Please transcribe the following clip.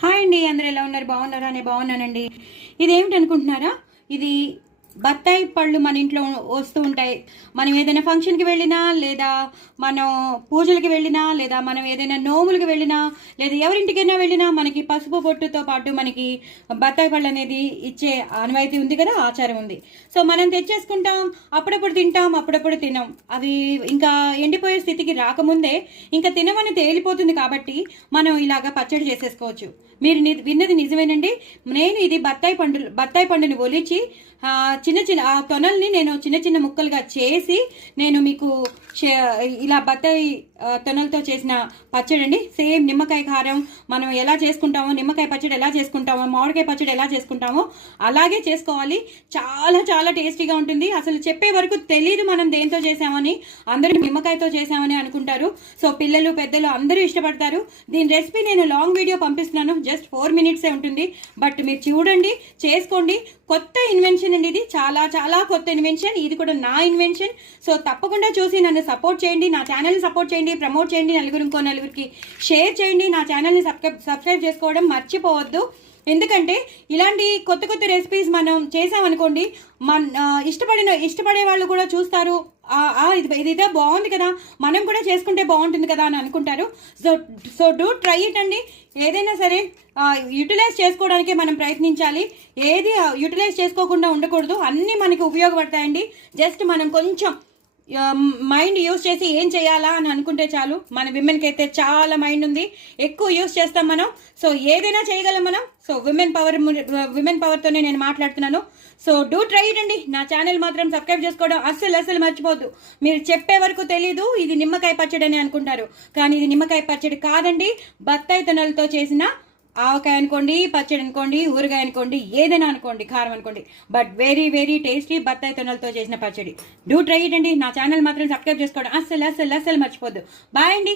Hi అండి, అందరూ ఎలా ఉన్నారు? బాగున్నారా? నేను బాగున్నానండి. ఇదేమిటి అనుకుంటున్నారా? ఇది బత్తాయి పళ్ళు మన ఇంట్లో వస్తూ ఉంటాయి. మనం ఏదైనా ఫంక్షన్కి వెళ్ళినా, లేదా మనం పూజలకి వెళ్ళినా, లేదా మనం ఏదైనా నోములకి వెళ్ళినా, లేదా ఎవరింటికైనా వెళ్ళినా మనకి పసుపు బొట్టుతో పాటు మనకి బత్తాయి పళ్ళు అనేది ఇచ్చే ఆనవాయితీ ఉంది కదా, ఆచారం ఉంది. సో మనం తెచ్చేసుకుంటాం, అప్పుడప్పుడు తింటాం, అప్పుడప్పుడు తినాం. అవి ఇంకా ఎండిపోయే స్థితికి రాకముందే ఇంకా తినమని తేలిపోతుంది కాబట్టి మనం ఇలాగా పచ్చడి చేసేసుకోవచ్చు. మీరు విన్నది నిజమేనండి. నేను ఇది బత్తాయి పండుని ఒలిచి చిన్న చిన్న ఆ తొనల్ని నేను చిన్న చిన్న ముక్కలుగా చేసి నేను మీకు ఇలా బత్తాయి తొనలతో చేసిన పచ్చడి అండి. సేమ్ నిమ్మకాయ కారం మనం ఎలా చేసుకుంటామో, నిమ్మకాయ పచ్చడి ఎలా చేసుకుంటామో, మామిడికాయ పచ్చడి ఎలా చేసుకుంటామో అలాగే చేసుకోవాలి. చాలా చాలా టేస్టీగా ఉంటుంది. అసలు చెప్పే వరకు తెలియదు మనం దేంతో చేసామని. అందరూ నిమ్మకాయతో చేసామని అనుకుంటారు. సో పిల్లలు పెద్దలు అందరూ ఇష్టపడతారు. దీని రెసిపీ నేను లాంగ్ వీడియో పంపిస్తున్నాను. జస్ట్ 4 minutes ఉంటుంది. బట్ మీరు చూడండి, చేసుకోండి. కొత్త ఇన్వెన్షన్ అండి ఇది. చాలా చాలా కొత్త ఇన్వెన్షన్. ఇది కూడా నా ఇన్వెన్షన్. సో తప్పకుండా చూసి నన్ను సపోర్ట్ చేయండి, నా ఛానల్ని సపోర్ట్ చేయండి, ప్రమోట్ చేయండి, ఇంకో నలుగురికి షేర్ చేయండి. నా ఛానల్ని సబ్స్క్రైబ్ చేసుకోవడం మర్చిపోవద్దు. ఎందుకంటే ఇలాంటి కొత్త కొత్త రెసిపీస్ మనం చేసామనుకోండి, ఇష్టపడే వాళ్ళు కూడా చూస్తారు. ఇదే బాగుంది కదా, మనం కూడా చేసుకుంటే బాగుంటుంది కదా అని అనుకుంటారు. సో డూ ట్రై ఇట్ అండి. ఏదైనా సరే యూటిలైజ్ చేసుకోవడానికే మనం ప్రయత్నించాలి. ఏది యూటిలైజ్ చేసుకోకుండా ఉండకూడదు. అన్నీ మనకి ఉపయోగపడతాయండి. జస్ట్ మనం కొంచెం మైండ్ యూజ్ చేసి ఏం చేయాలా అని అనుకుంటే చాలు. మన విమెన్కి అయితే చాలా మైండ్ ఉంది, ఎక్కువ యూజ్ చేస్తాం మనం. సో ఏదైనా చేయగలం మనం. సో విమెన్ పవర్తోనే నేను మాట్లాడుతున్నాను. సో డూ ట్రై ఇట్ అండి. నా ఛానల్ మాత్రం సబ్స్క్రైబ్ చేసుకోవడం అస్సలు మర్చిపోద్దు. మీరు చెప్పే వరకు తెలీదు ఇది నిమ్మకాయ పచ్చడి అని అనుకుంటారు, కానీ ఇది నిమ్మకాయ పచ్చడి కాదండి. బత్తాయి తొనలతో చేసిన ఆవకాయ అనుకోండి, పచ్చడి అనుకోండి, ఊరగాయ అనుకోండి, ఏదైనా అనుకోండి, కారం అనుకోండి, బట్ వెరీ వెరీ టేస్టీ బత్తాయి తొనలతో చేసిన పచ్చడి. డూ ట్రై ఇట్ అండి. నా ఛానల్ మాత్రం సబ్స్క్రైబ్ చేసుకోవడం అస్సలు మర్చిపోద్దు. బాయ్ అండి.